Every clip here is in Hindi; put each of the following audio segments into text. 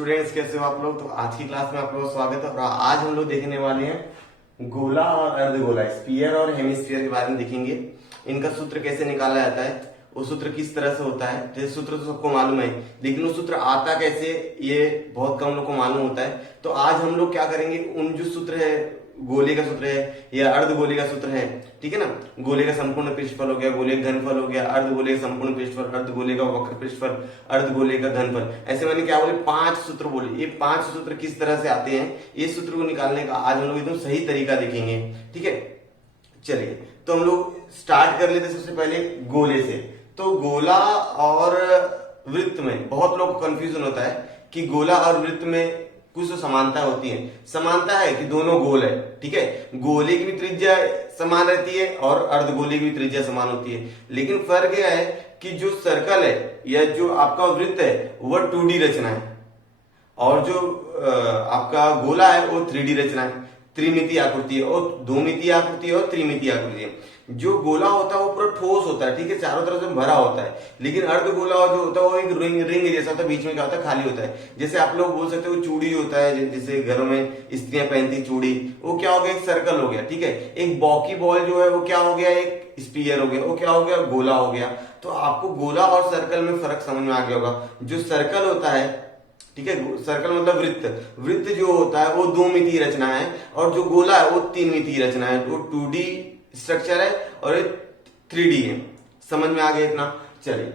स्टूडेंट्स, कैसे हो आप लोग। तो आज की क्लास में आप लोगों का स्वागत है। और आज हम लोग देखने वाले हैं गोला और अर्धगोला, स्फीयर और हेमिस्फीयर के बारे में देखेंगे। इनका सूत्र कैसे निकाला जाता है, वो सूत्र किस तरह से होता है। जैसे सूत्र तो सबको मालूम है, लेकिन वो सूत्र आता कैसे ये बहुत कम लोग को मालूम होता है। तो आज हम लोग क्या करेंगे, उन जो सूत्र है, गोले का सूत्र है या अर्धगोले का सूत्र है, ठीक है ना। गोले का संपूर्ण पृष्ठफल हो गया, गोले का घनफल हो गया, अर्धगोले का संपूर्ण पृष्ठफल, अर्धगोले का वक्र पृष्ठफल, अर्धगोले का घनफल, ऐसे मैंने क्या बोले 5 सूत्र बोले। ये 5 सूत्र किस तरह से आते हैं, ये सूत्र को निकालने का आज हम लोग एकदम सही तरीका देखेंगे, ठीक है। चलिए तो हम लोग स्टार्ट कर लेते सबसे पहले गोले से। तो गोला और वृत्त में बहुत लोग को कंफ्यूजन होता है कि गोला और वृत्त में कुछ तो समानता होती है। समानता है कि दोनों गोल है, ठीक है। गोले की भी त्रिज्या समान रहती है और अर्धगोले की भी त्रिज्या समान होती है। लेकिन फर्क यह है कि जो सर्कल है या जो आपका वृत्त है वह 2D रचना है, और जो आपका गोला है वो 3D रचना है, त्रिमितीय आकृति है, और 2 मितीय आकृति है और त्रिमितीय आकृति है। जो गोला होता है वो पूरा ठोस होता है, ठीक है, चारों तरफ से भरा होता है। लेकिन अर्धगोला जो होता है वो एक रिंग जैसा होता है, बीच में क्या होता है, खाली होता है। जैसे आप लोग बोल सकते हो चूड़ी होता है, जैसे घरों में स्त्रियां पहनती चूड़ी, वो क्या हो गया, एक सर्कल हो गया, ठीक है। एक बॉकी बॉल जो है वो क्या हो गया, एक स्पीयर हो गया, वो क्या हो गया, गोला हो गया। तो आपको गोला और सर्कल में फर्क समझ में आ गया होगा। जो सर्कल होता है, ठीक है, सर्कल मतलब वृत्त, वृत्त जो होता है वो 2 मितीय रचना है, और जो गोला है वो 3 मितीय रचना है। वो 2D स्ट्रक्चर है और ये 3D है। समझ में आ गया इतना। चलिए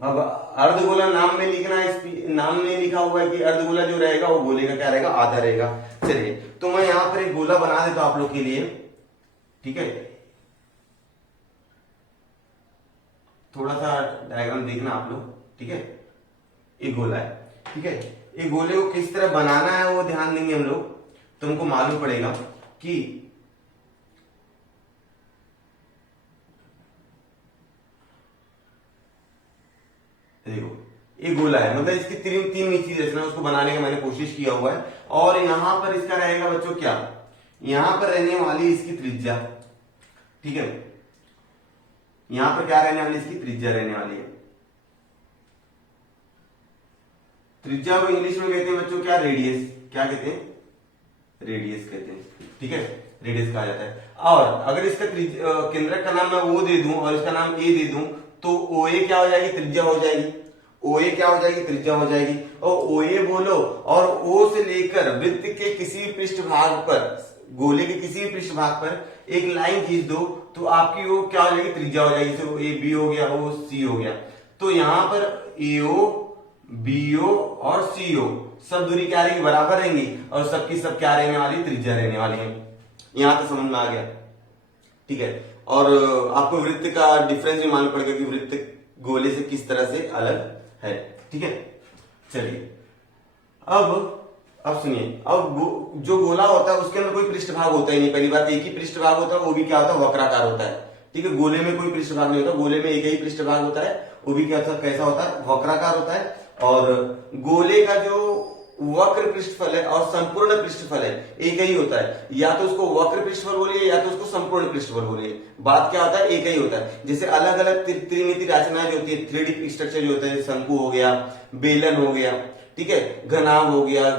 अब अर्धगोला नाम में लिखना है, नाम में लिखा हुआ है कि अर्धगोला जो रहेगा वो गोले का क्या रहेगा, आधा रहेगा। चलिए तो मैं यहां पर एक गोला बना देता हूं आप लोग के लिए, ठीक है। थोड़ा सा डायग्राम देखना आप लोग, ठीक है। ये गोला है, ठीक है। ये गोले को किस तरह बनाना है वो ध्यान देंगे हम लोग। तो हमको मालूम पड़ेगा कि देखो ये गोला है, मतलब इसकी 3 मितीय रचना, उसको बनाने का मैंने कोशिश किया हुआ है। और यहां पर इसका रहेगा बच्चों क्या, यहां पर रहने वाली इसकी त्रिज्या, ठीक है। यहां पर क्या रहने वाली, इसकी त्रिज्या रहने वाली है। त्रिज्या को इंग्लिश में कहते हैं बच्चों क्या, रेडियस। क्या कहते हैं, रेडियस कहते हैं, ठीक है, रेडियस कहा जाता है। और अगर इसका केंद्रक का नाम मैं O दे दूं और इसका नाम A दे दूं तो OA क्या हो जाएगी, त्रिज्या हो जाएगी। OA क्या हो जाएगी, त्रिज्या हो जाएगी। और OA बोलो और O से लेकर वृत्त के किसी भी पृष्ठभाग पर, गोले के किसी भी पृष्ठभाग पर एक लाइन खींच दो तो आपकी वो क्या हो जाएगी, त्रिज्या हो जाएगी। जैसे AB हो गया, OC हो गया। तो यहां पर AO, BO और CO सब दूरी क्या रहेगी, बराबर रहेंगी, और सबकी सब क्या रहने वाली, त्रिज्या रहने वाली है। यहां तो समझ में आ गया, ठीक है। और आपको वृत्त का डिफरेंस भी मालूम पड़ेगा कि वृत्त गोले से किस तरह से अलग है, ठीक है। चलिए अब सुनिए, अब जो गोला होता है उसके अंदर कोई पृष्ठभाग होता ही नहीं। पहली बात, एक ही पृष्ठभाग होता है, वो भी क्या होता है, वक्राकार होता है, ठीक है। गोले में कोई पृष्ठभाग नहीं होता, गोले में एक ही पृष्ठभाग होता है, वो भी क्या कैसा होता है, वक्राकार होता है। और गोले का जो वक्र पृष्ठफल है और संपूर्ण पृष्ठफल है एक ही होता है। या तो उसको वक्र पृष्ठफल बोलिए या तो उसको संपूर्ण पृष्ठफल बोलिए, बात क्या होता है, एक ही होता है। जैसे अलग अलग त्रिमितीय रचनाएं जो होती है, 3D स्ट्रक्चर जो होता है, शंकु हो गया, बेलन हो गया, ठीक है, घनाभ हो गया,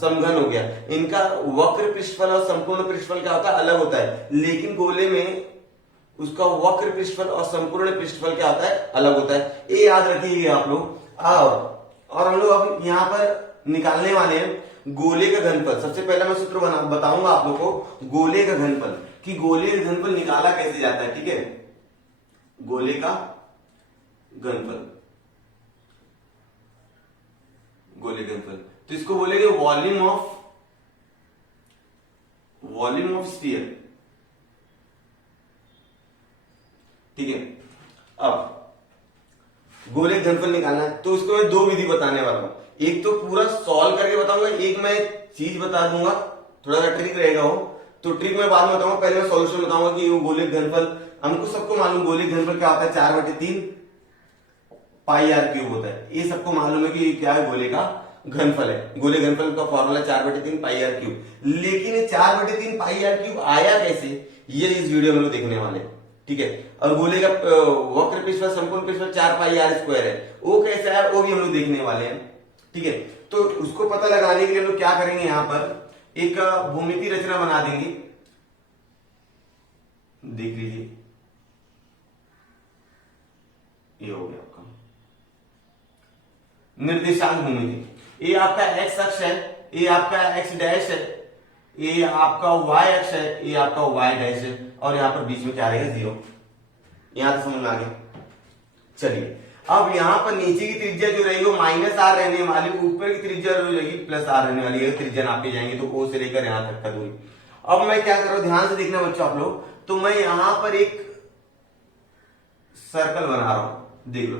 समघन हो गया, इनका वक्र पृष्ठफल और संपूर्ण पृष्ठफल क्या होता है, अलग होता है। लेकिन गोले में उसका वक्र पृष्ठफल और संपूर्ण पृष्ठफल क्या होता है, अलग होता है। ये याद रखिएगा आप लोग। और हम लोग अब यहां पर निकालने वाले हैं गोले का घनफल। सबसे पहले मैं सूत्र बताऊंगा आप लोग को गोले का घनफल, कि गोले का घनफल निकाला कैसे जाता है, ठीक है। गोले का घनफल, गोले का घनफल तो इसको बोलेंगे वॉल्यूम ऑफ स्फीयर, ठीक है। अब गोले का घनफल निकालना है तो इसको मैं 2 विधि बताने वाला हूं। एक तो पूरा सॉल्व करके बताऊंगा, एक मैं चीज बता दूंगा, थोड़ा सा ट्रिक रहेगा वो। तो ट्रिक मैं बाद में बताऊंगा, पहले मैं सॉल्यूशन बताऊंगा कि वो गोले का घनफल, हमको सबको मालूम गोले का घनफल क्या होता है, 4/3 पाई r क्यूब होता है। ये सबको मालूम है कि क्या है, गोले का घनफल है। गोले घनफल का फॉर्मूला 4/3 पाई r क्यूब। लेकिन ये 4/3 पाई r क्यूब आया कैसे, ये इस वीडियो में लोग देखने वाले, ठीक है। और गोले का वक्र पृष्ठफल संपूर्ण पृष्ठफल 4 पाई r स्क्वायर है, वो कैसा है वो भी हम लोग देखने वाले हैं, ठीक है। तो उसको पता लगाने के लिए हम लोग क्या करेंगे, यहां पर एक भूमिति रचना बना देंगे। देख लीजिए, ये हो गया आपका निर्देशांक भूमिति। ये आपका एक्स अक्ष है, ये आपका एक्स डैश है, ये आपका वाई अक्ष है, ये आपका वाई डैश है, और यहां पर बीच में क्या रहेगा, 0। यहां तो समझ में आ गया। चलिए, अब यहां पर नीचे की त्रिज्या जो रहेगी वो -r रहने वाली, ऊपर की त्रिज्या जो रहेगी +r रहने वाली है। त्रिज्या नापी जाएंगे तो O से लेकर यहां तक का दूरी। अब मैं क्या कर रहा हूं, ध्यान से देखना बच्चों आप लोग, तो मैं यहां पर एक सर्कल बना रहा हूं, देख लो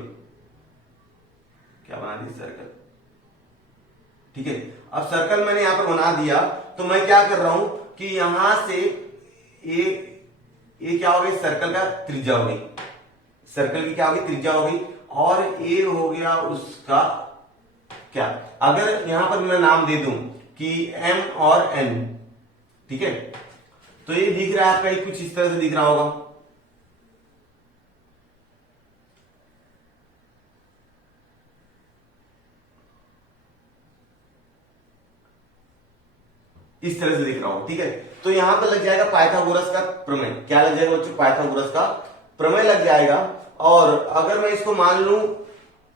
क्या बना दी, सर्कल। ठीक है, अब सर्कल मैंने यहां पर बना दिया, तो मैं क्या कर रहा हूं कि यहां से ये क्या हो गई, सर्कल का त्रिज्या हो गई, सर्कल की क्या हो गई, त्रिज्या हो गई, और ये हो गया उसका क्या, अगर यहां पर मैं नाम दे दूं कि M और N, ठीक है, तो ये दिख रहा है आपका, कुछ इस तरह से दिख रहा होगा। इस तरह से दिख रहा हो, ठीक है। तो यहां पर लग जाएगा पाइथागोरस का प्रमेय। क्या लग जाएगा बच्चों, पाइथागोरस का प्रमेय लग जाएगा। और अगर मैं इसको मान लूं,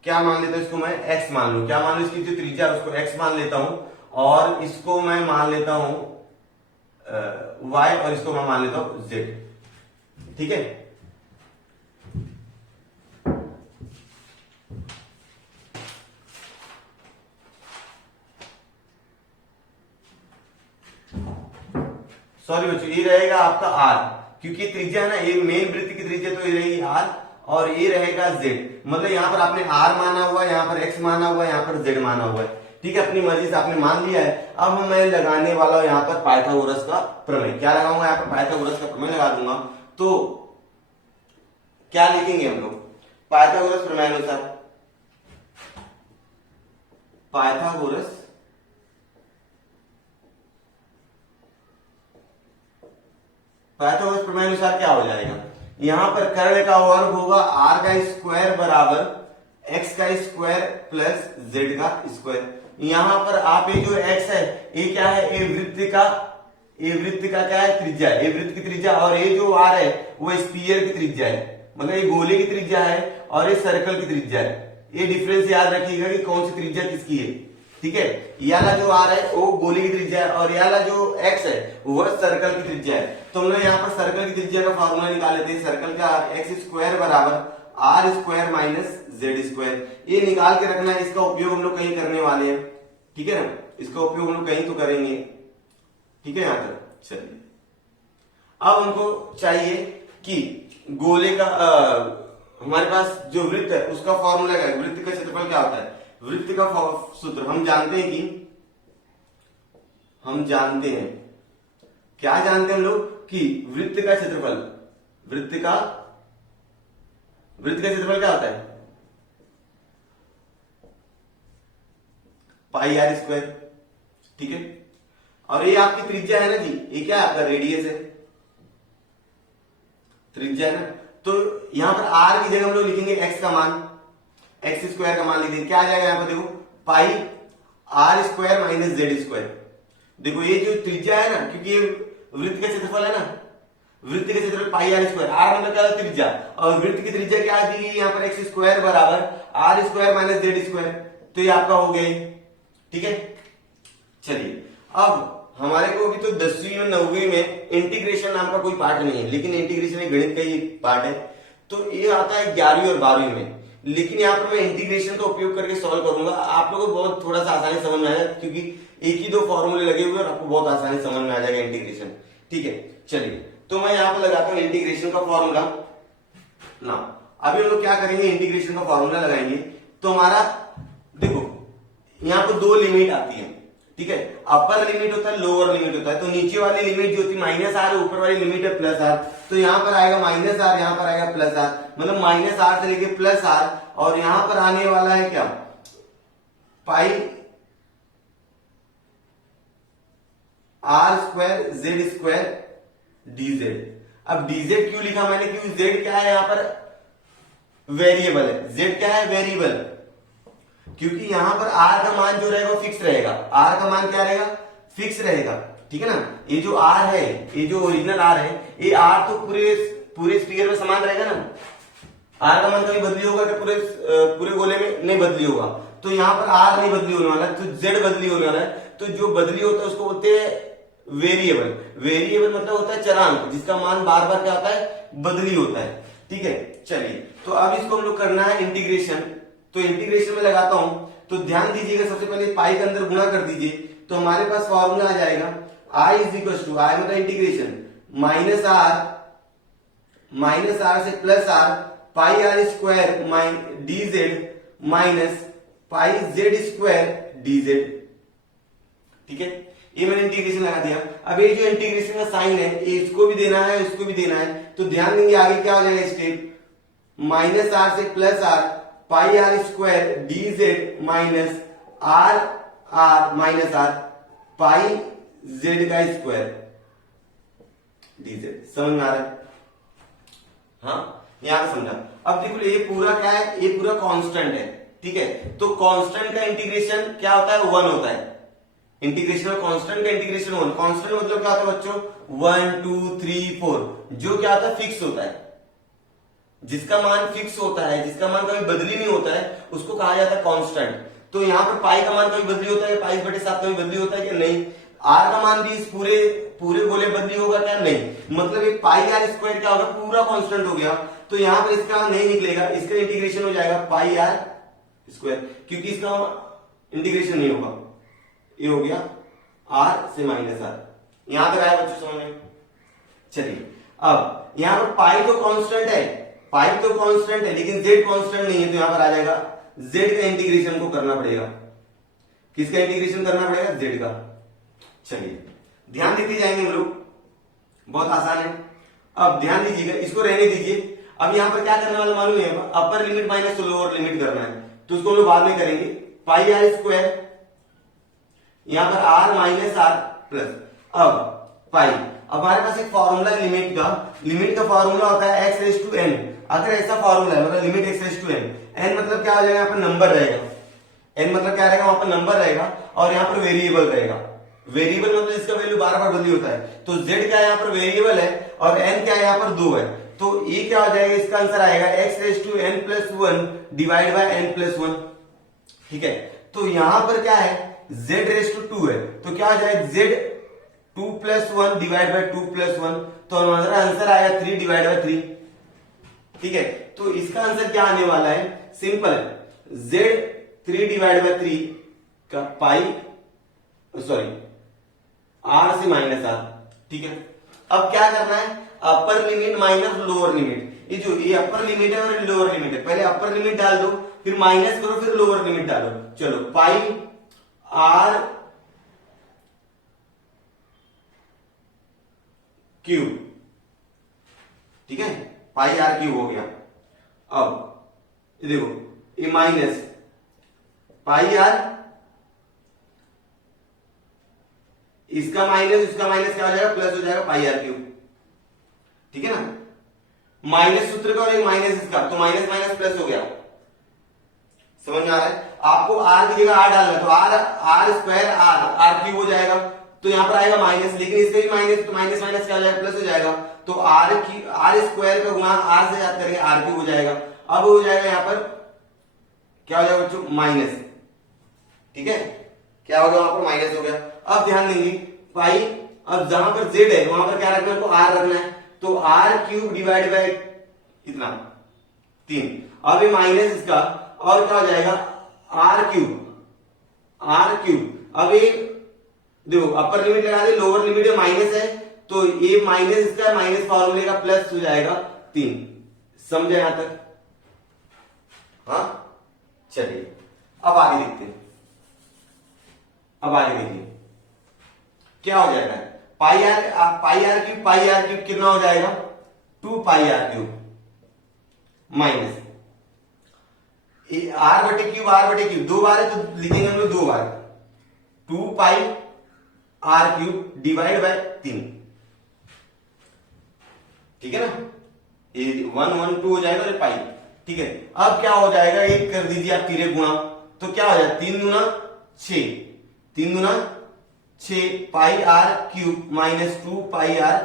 क्या मान लेता हूं इसको मैं, x मान लूं, क्या मान लूं, इसकी जो त्रिज्या है उसको x मान लेता हूं, और इसको मैं मान लेता हूं y, और इसको मैं मान लेता हूं z, ठीक है। सॉरी बच्चों, ये रहेगा आपका r, क्योंकि त्रिज्या है ना, ये मेन वृत्त की त्रिज्या, तो ये रहेगी r, और ये रहेगा z। मतलब यहां पर आपने r माना हुआ है, यहां पर x माना हुआ है, यहां पर z माना हुआ है, ठीक है, अपनी मर्जी से आपने मान लिया है। अब मैं लगाने वाला हूं यहां पर पाइथागोरस का प्रमेय। क्या लगाऊंगा, यहां पर पाइथागोरस का प्रमेय लगा दूंगा। तो क्या लिखेंगे हम लोग, पाइथागोरस प्रमेय अनुसार, पाइथागोरस पाइथागोरस प्रमेय अनुसार क्या हो जाएगा, यहां पर कर्ण का वर्ग होगा r का स्क्वायर बराबर x का स्क्वायर प्लस z का स्क्वायर। यहां पर आप ये जो x है, ये क्या है, ये वृत्त का क्या है, त्रिज्या है, ये वृत्त की त्रिज्या, और ये जो r है वो स्फीयर की त्रिज्या है, मतलब ये गोले की त्रिज्या है और ये सर्कल की त्रिज्या है। ये डिफरेंस याद रखिएगा कि कौन सी त्रिज्या किसकी है, ठीक है। ये वाला जो r है वो गोले की त्रिज्या है, और ये वाला जो x है वह सर्कल की त्रिज्या है। तो हम लोग यहाँ पर सर्कल की त्रिज्या का फॉर्मूला निकाल लेते हैं। सर्कल का x स्क्वायर बराबर r square minus z square, ये निकाल के रखना है। इसका उपयोग हम लोग कहीं करने वाले हैं, ठीक है ना, इसका उपयोग हम लोग कहीं तो करेंगे, ठीक है। यहां तक चलिए, अब हमको चाहिए कि गोले का हमारे पास जो वृत्त है उसका फॉर्मूला क्या है, वृत्त का क्षेत्रफल क्या होता है, वृत्त का सूत्र हम जानते हैं क्या जानते हैं हम लोग कि वृत्त का क्षेत्रफल क्या होता है, पाई r स्क्वायर, ठीक है। और ये आपकी त्रिज्या है ना जी, ये क्या है आपका रेडियस है, त्रिज्या है ना। तो यहां पर r की जगह हम लोग लिखेंगे x का मान, x स्क्वायर का मान लिख देंगे। क्या आ जाएगा यहां पर, देखो पाई r square minus z square. देखो ये जो त्रिज्या है ना, क्योंकि ये वृत्त का क्षेत्रफल है ना, वृत्त का क्षेत्रफल पाई r स्क्वायर, r मतलब क्या है, त्रिज्या, और वृत्त की त्रिज्या क्या दी गई यहाँ पर, x स्क्वायर बराबर r square minus z square. तो ये आपका हो गया, ठीक है। चलिए, अब हमारे को अभी तो 10वीं और 9वीं में इंटीग्रेशन नाम का कोई पार्ट नहीं है, लेकिन इंटीग्रेशन एक गणित का ही पार्ट है। तो ये आता है 11वीं और 12वीं में, लेकिन यहाँ पर मैं इंटीग्रेशन का उपयोग करके सॉल्व करूंगा। आप लोगों को बहुत थोड़ा सा आसानी समझ में आएगा, क्योंकि एक ही 2 फॉर्मूले लगे हुए और आपको बहुत आसानी समझ में आ जाएगा इंटीग्रेशन, ठीक है। चलिए, तो मैं यहाँ पर लगाता हूँ इंटीग्रेशन का फॉर्मूला ना। अभी हम लोग क्या करेंगे, इंटीग्रेशन का फॉर्मूला लगाएंगे। तो हमारा देखो यहाँ पर 2 लिमिट आती है, ठीक है। अपर लिमिट होता है, लोअर लिमिट होता है। तो नीचे वाली लिमिट जो होती है -r, ऊपर वाली लिमिट है +r। तो यहाँ पर आएगा -r, यहाँ पर आएगा +r, मतलब -r से लेके +r, और यहां पर आने वाला है क्या, पाई r square z square dz। अब dz क्यों लिखा मैंने, क्योंकि z क्या है यहाँ पर, वेरिएबल है। z क्या है, वेरिएबल। क्योंकि यहाँ पर आर का मान जो रहेगा वो फिक्स रहेगा। आर का मान क्या रहेगा? फिक्स रहेगा, ठीक है ना। ये जो आर है, ये जो ओरिजिनल आर है, ये आर तो पूरे पूरे स्फीयर में समान रहेगा ना। आर का मान कभी बदली होगा कि पूरे गोले में? नहीं बदली होगा। तो यहाँ पर आर नहीं बदली होने वाला है, तो जेड बदली होने वाला है। तो जो बदली होता है उसको बोलते हैं वेरिएबल। वेरिएबल मतलब होता है चरांक, जिसका मान बार बार क्या होता है? बदली होता है, ठीक है। चलिए, तो अब इसको हम लोग करना है इंटीग्रेशन। तो इंटीग्रेशन में लगाता हूं, तो ध्यान दीजिएगा, सबसे पहले पाई के अंदर गुणा कर दीजिए, तो हमारे पास फॉर्मूला आ जाएगा I is equal to, I मतलब इंटीग्रेशन, माइनस आर से plus R pi are square D Z minus pi Z square D Z, ठीक है। ये मैंने इंटीग्रेशन लगा दिया। अब ये जो इंटीग्रेशन का साइन है, इसको भी देना है, इसको भी देना है, तो ध्यान देंगे आगे क्या हो जाएगा स्टेप, माइनस आर से plus R pi are square D Z minus R minus R pi Z का स्क्वायर डी जेड। समझ में आ रहा है? हाँ, यहां पे समझा। अब देखो ये पूरा क्या है? ये पूरा कांस्टेंट है, ठीक है। तो कांस्टेंट का इंटीग्रेशन क्या होता है? 1 होता है। इंटीग्रेशन और कांस्टेंट का इंटीग्रेशन 1। कांस्टेंट मतलब क्या होता है बच्चों? 1 2 3 4, जो क्या होता है? फिक्स होता है। जिसका मान फिक्स होता है, जिसका मान कभी बदली नहीं होता है, उसको कहा जाता है कांस्टेंट। तो यहाँ पर पाई का मान कभी बदली होता है? पाई बटे 7 कभी बदली होता है कि नहीं? आर का मान भी इस पूरे गोले बदली होगा क्या? नहीं। मतलब ये पाई आर स्क्वायर क्या होगा? पूरा कांस्टेंट हो गया। तो यहाँ पर इसका नहीं निकलेगा, इसका इंटीग्रेशन हो जाएगा पाई आर स्क्वायर, क्योंकि इसका इंटीग्रेशन नहीं होगा। ये हो गया आर से माइनस आर। यहां तक आया बच्चों समझ में? चलिए, अब यहां पर पाई तो कांस्टेंट है, पाई तो कांस्टेंट है, लेकिन जेड कांस्टेंट नहीं है, तो यहां पर आ जाएगा जेड का इंटीग्रेशन को करना पड़ेगा। किसका इंटीग्रेशन करना पड़ेगा? जेड का। चलिए, ध्यान देते जाएंगे हम लोग, बहुत आसान है। अब ध्यान दीजिएगा, इसको रहने दीजिए। अब यहां पर क्या करने वाला मालूम है? Upper limit minus lower limit करना है, तो उसको हम लोग बाद में करेंगे। पाई आर स्क्वायर, यहां पर आर माइनस आर प्लस, अब पाई। अब हमारे पास एक फॉर्मूला लिमिट का फॉर्मूला होता है एक्स रेज टू एन। अगर ऐसा फॉर्मूला है, मतलब limit X raise to N, N मतलब क्या हो जाएगा? यहाँ पर नंबर रहेगा, एन मतलब क्या रहेगा? वहां पर नंबर रहेगा, और यहाँ पर वेरिएबल रहेगा। वेरिएबल मतलब इसका वैल्यू बार बार बदली होता है। तो जेड क्या है? यहाँ पर वेरिएबल है, और एन क्या है? यहाँ पर 2 है। तो ये क्या हो जाएगा? इसका आंसर आएगा X raise to N plus 1 divide by N plus 1, ठीक है। तो यहां पर क्या है? z रेज टू 2 है, तो क्या हो जाएगा? z 2 plus 1 divide bye 2 plus 1, तो हमारा आंसर आएगा 3 डिवाइड बाय 3, ठीक है। तो इसका आंसर क्या आने वाला है? सिंपल है, z 3 डिवाइड बाय 3 का पाई सॉरी r से माइनस r, ठीक है। अब क्या करना है? Upper limit minus lower limit. ये अपर लिमिट है और लोअर लिमिट है, पहले अपर लिमिट डाल दो, फिर माइनस करो, फिर लोअर लिमिट डालो। चलो, पाई आर क्यूब, ठीक है, पाई आर क्यूब हो गया। अब ये देखो, ये माइनस पाई आर, इसका माइनस इसका माइनस क्या हो जाएगा? प्लस हो जाएगा पाई आर क्यूब, ठीक है ना। माइनस सूत्र का और ये माइनस इसका, तो माइनस माइनस प्लस हो गया। समझ में आ रहा है? आपको आर की जगह आर डालना है, तो आर स्क्वायर आर क्यूब हो जाएगा, तो यहां पर आएगा माइनस, लेकिन इसका भी माइनस, तो माइनस माइनस क्या हो जाएगा? प्लस हो जाएगा। तो आर स्क्वायर का गुणा आर से याद करेंगे, आर क्यूब हो जाएगा। अब हो जाएगा यहां पर क्या हो जाएगा बच्चों? माइनस, ठीक है। क्या हो गया? वहां पर माइनस हो गया। अब ध्यान देंगे, पाई, अब जहां पर जेड है वहां पर क्या रखना है? आर रखना है, तो आर क्यूब डिवाइड बाय इतना 3। अब ये माइनस इसका, और क्या हो जाएगा? R cube. अब ये देखो, अपर लिमिट लगा दे, लोअर लिमिट में माइनस है, तो ये माइनस इसका माइनस फॉर्मूले का प्लस हो जाएगा 3। समझे यहां तक? हाँ, चलिए अब आगे देखते हैं। अब आगे देखिए क्या हो जाएगा। पाई आर क्यूब कितना हो जाएगा? 2 pi r cube minus are बटे क्यूब 2 बार है, तो लिखेंगे हम लोग 2 बार, 2 pi r cube divide by 3, ठीक है ना। ये 1 1 2 हो जाएगा और पाई, ठीक है। अब क्या हो जाएगा? एक कर दीजिए आप 3 गुणा, तो क्या हो जाए 3 दूना 6, 3 दूना 6 pi r cube minus 2 pi r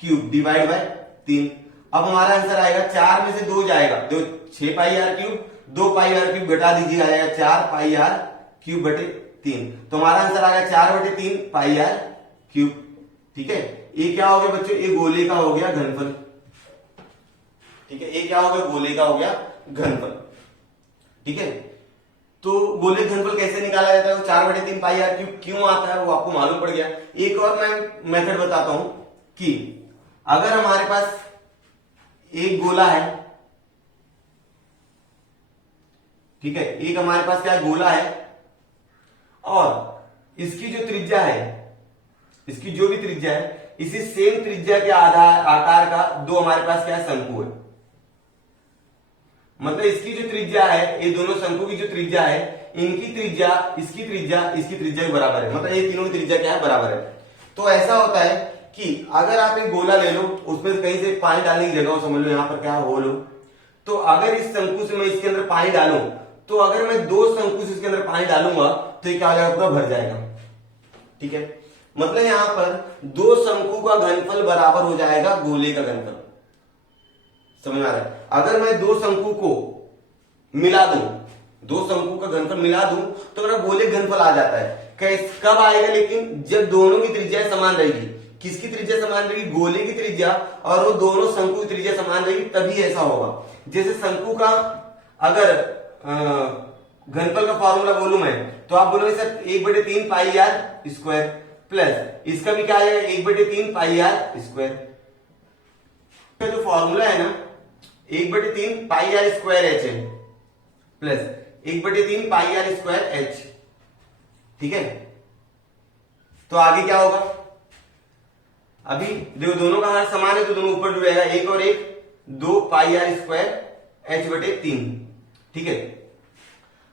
cube divide by 3। अब हमारा आंसर आएगा 4 में से 2 जाएगा, तो 6 pi r cube 2 pi r cube घटा दीजिए, आ जाएगा 4 पाई आर क्यूब बटे 3। तो हमारा आंसर आएगा 4 बटे 3 पाई आर क्यूब। ठीक है, ये क्या हो गया बच्चों, ये गोले का हो गया घनफल। ठीक है, ये क्या हो गया, गोले का हो गया घनफल। ठीक है, तो गोले घनफल कैसे निकाला जाता है, वो 4 बटे 3 पाई आर क्यूब क्यों आता है वो आपको मालूम पड़ गया। एक और मैं मेथड बताता हूं कि अगर हमारे पास एक गोला है, ठीक है, एक हमारे पास क्या गोला है और इसकी जो त्रिज्या है, इसकी जो भी त्रिज्या है, इसी सेम त्रिज्या के आकार का दो हमारे पास क्या है, शंकु है। मतलब इसकी जो त्रिज्या है, ये दोनों शंकु की जो त्रिज्या है, इनकी त्रिज्या इसकी त्रिज्या के बराबर है। मतलब ये तीनों की त्रिज्या क्या है, बराबर है। तो ऐसा होता है कि अगर आप एक गोला ले लो, उसमें कहीं से पानी डालने की जगह हो, समझ लो यहां पर क्या होल हो, तो अगर इस शंकु से मैं इसके अंदर पानी डालूं, तो अगर मैं 2 शंकु से इसके अंदर पानी डालूंगा तो ये क्या हो जाएगा, पूरा भर जाएगा। ठीक है, मतलब यहां पर 2 शंकु का घनफल बराबर हो जाएगा गोले का घनफल। समझ में आ रहा है। अगर मैं 2 शंकु को मिला दूं, 2 शंकु का घनफल मिला दूं, तो मेरा गोले घनफल आ जाता है। कब आएगा, लेकिन जब दोनों की त्रिज्या समान रहेगी। किसकी त्रिज्या समान रहेगी, गोले की त्रिज्या, और वो दोनों शंकु की त्रिज्या समान रहेगी, तभी ऐसा होगा। जैसे शंकु का अगर घनफल का फॉर्मूला बोलूं मैं, तो आप बोलोगे sir 1/3 pi are square plus इसका भी क्या आएगा 1/3 पाई आर स्क्वायर। जो फॉर्मूला है ना 1/3 पाई आर स्क्वायर एच है plus 1/3 pi are square H. ठीक है, तो आगे क्या होगा, अभी देखो दोनों का हर समान है तो दोनों ऊपर जुड़ जाएगा, 1 और 1 2 पाई आर स्क्वायर एच बटे 3। ठीक है,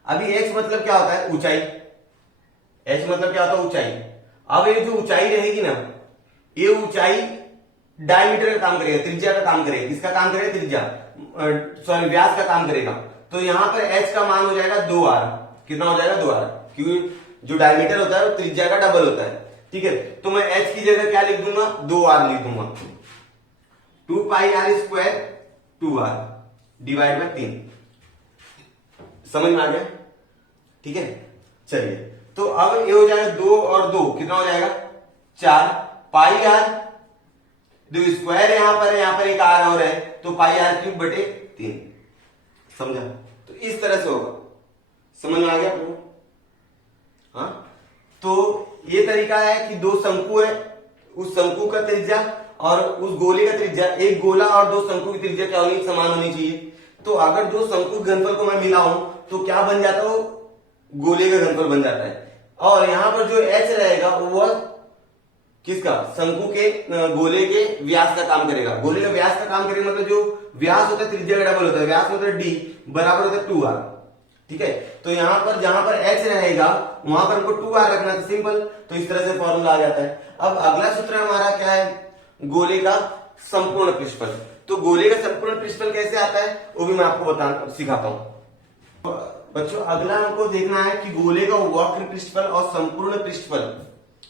अभी x मतलब क्या होता है, ऊंचाई। h मतलब क्या होता है, ऊंचाई। अब ये जो ऊंचाई रहेगी ना, ये ऊंचाई डायमीटर का काम करेगा, त्रिज्या का काम करेगा। किसका काम करेगा, त्रिज्या, सॉरी व्यास का काम करेगा। तो यहां पर h का मान हो जाएगा 2r। कितना हो जाएगा, 2r, क्योंकि जो डायमीटर होता है वो त्रिज्या का डबल होता है। ठीक है, तो मैं h की जगह क्या लिख दूंगा, 2r लिख दूंगा। 2 pi are square 2r divide by 3। समझ में आ गया। ठीक है, चलिए, तो अब ये हो जाएगा 2 और 2 कितना हो जाएगा, 4 पाई आर, जो स्क्वायर यहां पर है, यहां पर एक आर और है, तो पाई आर क्यूब बटे 3। समझा, तो इस तरह से होगा। समझ में आ गया आपको। हाँ, तो ये तरीका है कि 2 शंकु है, उस शंकु का त्रिज्या और उस गोले का त्रिज्या, एक गोला और 2 शंकु की त्रिज्या क्या होनी, समान होनी चाहिए। तो अगर 2 शंकु घनफल को मैं मिलाऊं तो क्या बन जाता है, वो गोले का घनफल बन जाता है। और यहां पर जो h रहेगा वह किसका, शंकु के गोले के व्यास का काम करेगा। गोले का व्यास का काम करेगा मतलब जो व्यास होता है त्रिज्या का डबल होता है, व्यास मतलब d बराबर होता है 2r। ठीक है, तो यहां पर जहां पर h रहेगा वहां पर हमको 2r रखना है, सिंपल। तो इस तरह से फॉर्मूला आ जाता है। अब अगला सूत्र हमारा क्या है, गोले का संपूर्ण पृष्ठफल। तो गोले का संपूर्ण पृष्ठफल कैसे आता है वो भी मैं आपको सिखाता हूं। बच्चों अगला हमको देखना है कि गोले का वक्र पृष्ठफल और संपूर्ण पृष्ठफल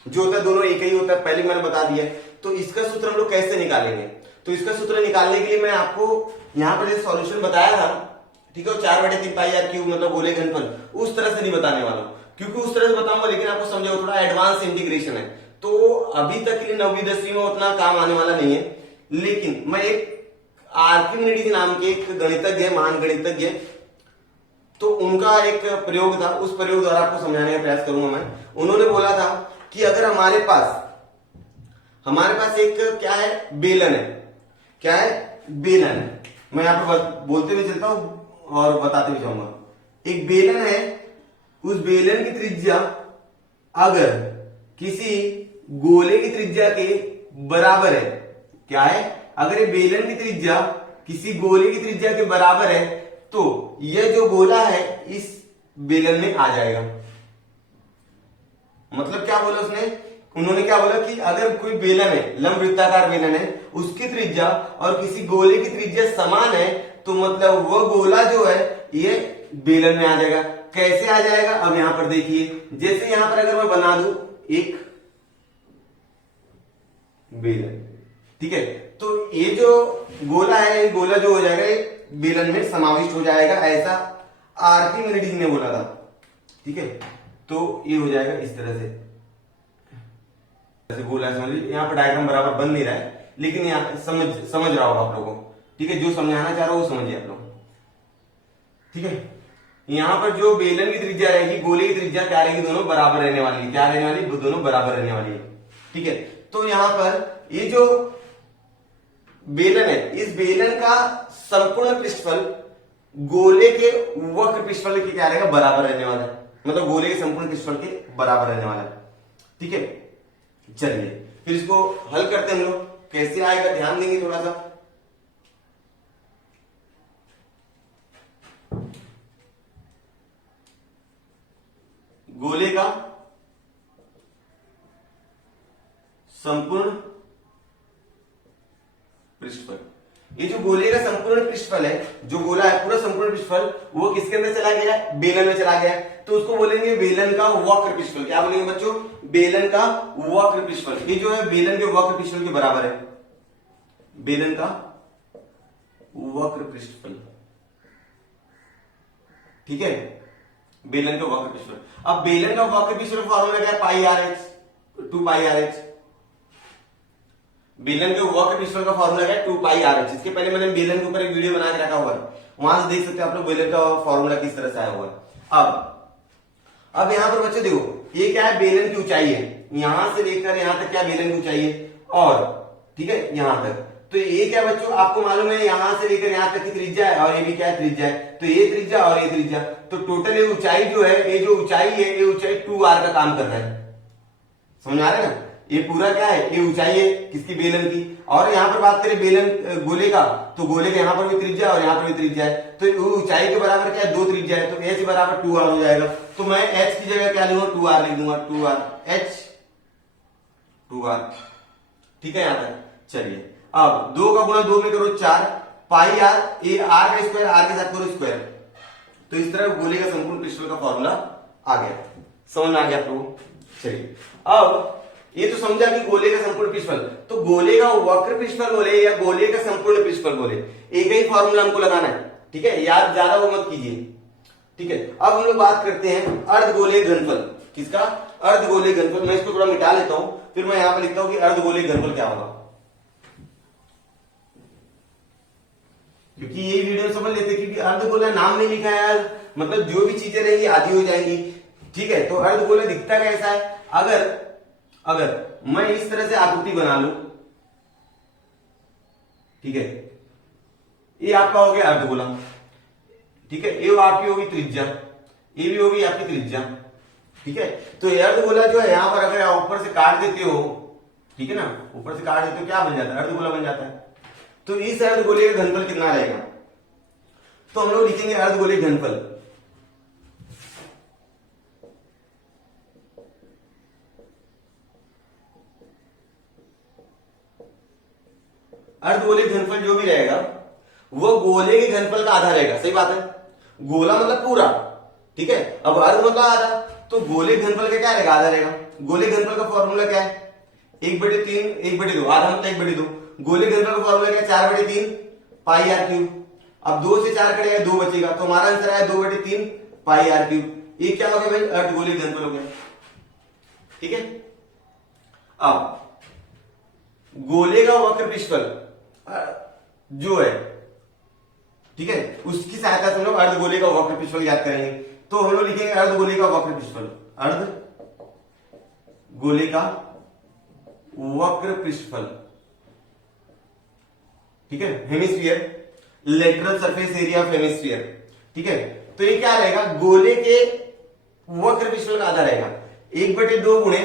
जो होता है दोनों एक ही होता है, पहले मैंने बता दिया। तो इसका सूत्र हम लोग कैसे निकालेंगे, तो इसका सूत्र निकालने के लिए मैं आपको यहां पर जो सॉल्यूशन बताया था, ठीक है, 4/3 पाई आर क्यूब मतलब गोले घनफल, उस तरह से नहीं बताने वाला हूं, क्योंकि उस तरह से बताऊंगा लेकिन आपको समझो थोड़ा एडवांस इंटीग्रेशन है, तो अभी तक के लिए 9वीं 10वीं में उतना काम आने वाला नहीं है। लेकिन मैं एक आर्किमिडीज नाम के एक गणितज्ञ, महान गणितज्ञ, तो उनका एक प्रयोग था, उस प्रयोग द्वारा आपको समझाने का प्रयास करूंगा मैं। उन्होंने बोला था कि अगर हमारे पास एक क्या है, बेलन है। क्या है, बेलन है। मैं यहां पर बोलते हुए चलता हूं और बताते हुए जाऊंगा। एक बेलन है, उस बेलन की त्रिज्या अगर किसी गोले की त्रिज्या के बराबर है, क्या है, अगर ये बेलन की त्रिज्या किसी गोले की त्रिज्या के बराबर है, तो यह जो गोला है इस बेलन में आ जाएगा। मतलब क्या बोला उसने, उन्होंने क्या बोला कि अगर कोई बेलन है, लंब वृत्ताकार बेलन है, उसकी त्रिज्या और किसी गोले की त्रिज्या समान है, तो मतलब वह गोला जो है ये बेलन में आ जाएगा। कैसे आ जाएगा, अब यहां पर देखिए, जैसे यहां पर अगर मैं बना दूं एक बेलन, ठीक है, तो ये जो गोला है, ये गोला जो हो जाएगा ये बेलन में समाविष्ट हो जाएगा, ऐसा आर्किमिडीज ने बोला था, ठीक है। तो ये हो जाएगा इस तरह से, जैसे गोला समझ लीजिए। यहाँ पर डायग्राम बराबर बन नहीं रहा है, लेकिन यहाँ समझ रहा होगा आप लोगों को, ठीक है। जो समझाना चाह रहा हूं वो समझिए आप लोग, ठीक है। यहाँ पर जो बेलन की त्रिज्या रहेगी, गोले की त्रिज्या क्या रहेगी, दोनों बराबर रहने वाली है। क्या रहने वाली, दोनों बराबर रहने वाली है, ठीक है। तो यहाँ पर ये जो बेलन है, इस बेलन का संपूर्ण पृष्ठफल गोले के वक्र पृष्ठफल के क्या रहेगा, बराबर रहने वाला है। मतलब गोले के संपूर्ण पृष्ठफल के बराबर रहने वाला है, ठीक है। चलिए फिर इसको हल करते हैं हम लोग, कैसे आएगा ध्यान देंगे थोड़ा सा। गोले का संपूर्ण पृष्ठफल, ये जो गोले का संपूर्ण पृष्ठफल है, जो गोला है पूरा संपूर्ण पृष्ठफल, वो किसके अंदर चला गया, बेलन में चला गया, तो उसको बोलेंगे बेलन का वक्र पृष्ठफल। क्या बोलेंगे बच्चों, बेलन का वक्र पृष्ठफल। ये जो है बेलन के वक्र पृष्ठफल के बराबर है, बेलन का वक्र पृष्ठफल, ठीक है, बेलन का वक्र पृष्ठफल। अब बेलन का वक्र पृष्ठफल फॉर्मूला क्या है, पाई R H, 2 pi R H. बेलन के वक्र पृष्ठफल का फॉर्मूला क्या है, 2 पाई आर एच। इसके पहले मैंने बेलन के ऊपर एक वीडियो बना के रखा हुआ है, वहां से देख सकते हो आप लोग बेलन का फॉर्मूला किस तरह से आया हुआ है। अब यहां पर बच्चों देखो, ये क्या है, बेलन की ऊंचाई है, यहां से लेकर यहां तक क्या बेलन की ऊंचाई है, और ठीक है यहां तक। तो ये क्या बच्चों, आपको मालूम है यहां से लेकर यहां तक की त्रिज्या है, और ये भी क्या है, त्रिज्या है। तो ये त्रिज्या और ये त्रिज्या, तो टोटल ये ऊंचाई जो है, ये जो ऊंचाई है, ये ऊंचाई 2r का काम कर रहा है। समझ आ रहा है ना, ये पूरा क्या है, ये ऊंचाई है किसकी, बेलन की। और यहां पर बात करें बेलन गोले का, तो गोले के यहां पर भी त्रिज्या और यहां पर भी त्रिज्या है, तो ऊंचाई के बराबर क्या है, 2 त्रिज्या है, तो h बराबर 2r हो जाएगा। तो मैं h की जगह क्या लूंगा, 2r लिख दूंगा, 2r h 2r, ठीक है यहां तक। चलिए अब 2 का गुणा 2 में करो 4 पाई आर, ये r का स्क्वायर, r के साथ करो स्क्वायर, तो इस तरह गोले का संपूर्ण पृष्ठफल का फॉर्मूला आ गया। समझ में आ गया आप लोगों को। चलिए अब ये तो समझा कि गोले का संपूर्ण पृष्ठफल, तो गोले का वक्र पृष्ठफल बोले या गोले का संपूर्ण पृष्ठफल बोले, एक ही फॉर्मूला हमको लगाना है, ठीक है, याद ज्यादा वो मत कीजिए, ठीक है। अब हम लोग बात करते हैं अर्धगोलीय घनफल, किसका, अर्धगोलीय घनफल। मैं इसको थोड़ा मिटा लेता हूं, फिर मैं यहां पर लिखता हूं कि अर्धगोलीय घनफल क्या होगा, क्योंकि ये वीडियो समझ लेते कि अर्धगोला नाम नहीं लिखा है यार, मतलब जो भी चीजें रहेंगी आधी हो जाएंगी, ठीक है। तो अर्धगोला दिखता कैसा है, अगर मैं इस तरह से आकृति बना लूं, ठीक है, ये आपका हो गया अर्धगोला, ठीक है, ये आपकी होगी त्रिज्या, ये भी होगी आपकी त्रिज्या, ठीक है। तो ये अर्धगोला जो है यहां पर अगर आप ऊपर से काट देते हो, ठीक है ना, ऊपर से काट देते हो, क्या बन जाता है, अर्धगोला बन जाता है। तो इस अर्धगोले का घनफल कितना रहेगा, तो हम लोग लिखेंगे अर्धगोले घनफल, अर्धगोले घनफल जो भी रहेगा वो गोले के घनफल का आधा रहेगा। सही बात है, गोला मतलब पूरा, ठीक है। अब अर्ध मतलब आधा, तो गोले घनफल का क्या रहेगा, आधा रहेगा। गोले घनफल का फॉर्मूला क्या है, 1/3 1/2, आधा मतलब 1/2। गोले घनफल का फॉर्मूला क्या है, 4/3 पाई आर क्यूब। अब 2 से 4 कटेगा 2 बचेगा, तो हमारा आंसर आया 2/3 पाई आर क्यूब। ये क्या हो गया भाई, अर्धगोले घनफल हो गया, ठीक है। अब गोले का वक्र पृष्ठफल जो है, ठीक है, उसकी सहायता से हम लोग अर्धगोले का वक्र पृष्ठफल याद करेंगे। तो हम लोग लिखेंगे अर्धगोले का वक्र पृष्ठफल, अर्धगोले का वक्र पृष्ठफल, ठीक है, hemisphere, lateral surface area of hemisphere, ठीक है। तो ये क्या रहेगा, गोले के वक्र पृष्ठफल का आधा रहेगा, 1/2 गुणे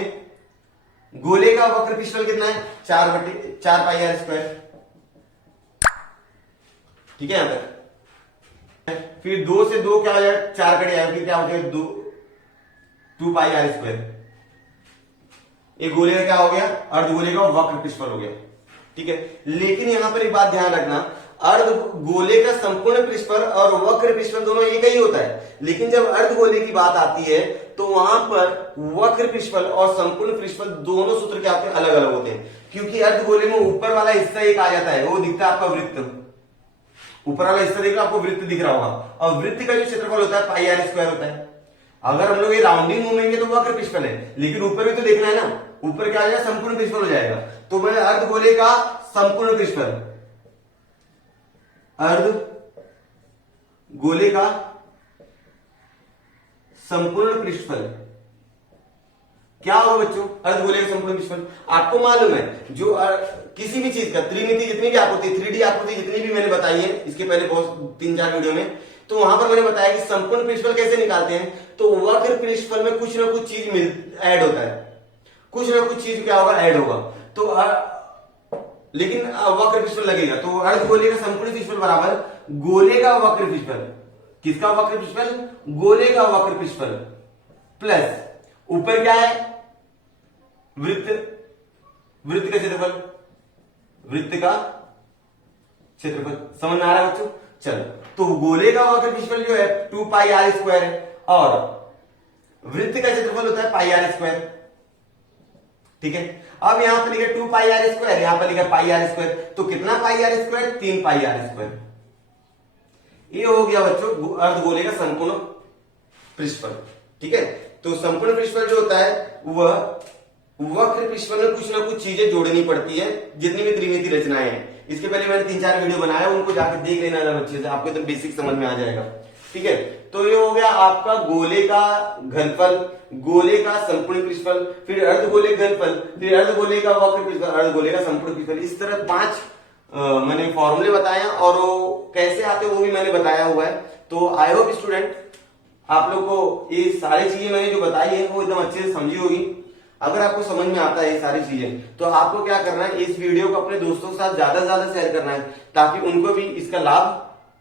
गोले का वक्र पृष्ठफल कितना है, 4 पाई आर स्क्वायर, ठीक है। यहां तक फिर 2 से 2 क्या हो जाएगा, 4 कटे आएगा, फिर क्या हो जाएगा 2 पाई आर स्क्वायर। ये गोले का क्या हो गया, अर्धगोले का वक्र पृष्ठफल हो गया, ठीक है। लेकिन यहाँ पर एक बात ध्यान रखना, अर्धगोले का संपूर्ण पृष्ठफल और वक्र पृष्ठफल दोनों एक ही होता है, लेकिन जब अर्धगोले की बात आती है तो वहां पर वक्र पृष्ठफल और संपूर्ण पृष्ठफल दोनों सूत्र क्या होते हैं, अलग अलग होते हैं। क्योंकि अर्धगोले में ऊपर वाला हिस्सा एक आ जाता है, वो दिखता है आपका वृत्त। ऊपर वाला हिस्सा देख रहा, आपको वृत्त दिख रहा होगा, और वृत्त का जो क्षेत्रफल होता है पाई आर स्क्वायर होता है। अगर हम लोग ये राउंडिंग घूमेंगे तो वक्र पृष्ठफल है, लेकिन ऊपर भी तो देखना है ना, ऊपर क्या आ जाएगा, संपूर्ण पृष्ठफल हो जाएगा। तो मैं अर्धगोले का संपूर्ण पृष्ठफल, अर्धगोले का संपूर्ण पृष्ठफल क्या होगा बच्चों, अर्धगोले का संपूर्ण पृष्ठफल आपको मालूम है, जो किसी भी चीज का त्रिमिति जितनी भी आकृति, 3D आकृति जितनी भी मैंने बताई है इसके पहले बहुत 3-4 वीडियो में, तो वहां पर मैंने बताया कि संपूर्ण पृष्ठफल कैसे निकालते हैं। तो वक्र पृष्ठफल में कुछ ना कुछ चीज ऐड होता है, कुछ ना कुछ चीज क्या होगा, ऐड होगा। तो लेकिन वक्र पृष्ठफल लगेगा, तो अर्धगोले का संपूर्ण पृष्ठफल बराबर गोले का वक्र पृष्ठफल, किसका वक्र पृष्ठफल, गोले का वक्र पृष्ठफल, प्लस ऊपर क्या है, वृत्त, वृत्त का क्षेत्रफल, वृत्त का क्षेत्रफल। समझ में आ रहा है बच्चों? चलो, तो गोले का वक्र पृष्ठफल जो है 2 पाई आर स्क्वायर है, और वृत्त का क्षेत्रफल होता है पाई आर स्क्वायर। ठीक है, अब यहां पर लिखा 2 पाई आर स्क्वायर, यहां पर लिखा पाई आर स्क्वायर, तो कितना pi are square, 3 pi are square. ये हो गया बच्चों अर्धगोले का संपूर्ण पृष्ठफल। ठीक है, तो संपूर्ण पृष्ठफल जो होता है वह वक्र पृष्ठफल में कुछ ना कुछ चीजें जोड़नी पड़ती है, जितनी भी त्रिमितीय रचनाएं हैं। इसके पहले मैंने 3-4 वीडियो बनाया, उनको जाकर देख लेना अच्छे से, आपको एकदम बेसिक समझ में आ जाएगा। ठीक है, तो ये हो गया आपका गोले का घनफल, गोले का संपूर्ण पृष्ठफल, फिर अर्धगोले घनफल, फिर अर्धगोले का वक्र पृष्ठफल, अर्धगोले का संपूर्ण पृष्ठफल। इस तरह 5 मैंने फॉर्मूले बताए, और वो कैसे आते वो भी मैंने बताया हुआ है। तो आई होप स्टूडेंट आप लोग को ये सारी चीजें मैंने जो बताई है वो एकदम अच्छे से समझी होगी। अगर आपको समझ में आता है ये सारी चीजें, तो आपको क्या करना है, इस वीडियो को अपने दोस्तों के साथ ज्यादा से ज्यादा शेयर करना है, ताकि उनको भी इसका लाभ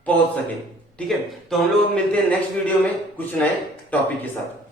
पहुंच सके। ठीक है, तो हम लोग मिलते हैं नेक्स्ट वीडियो में कुछ नए टॉपिक के साथ।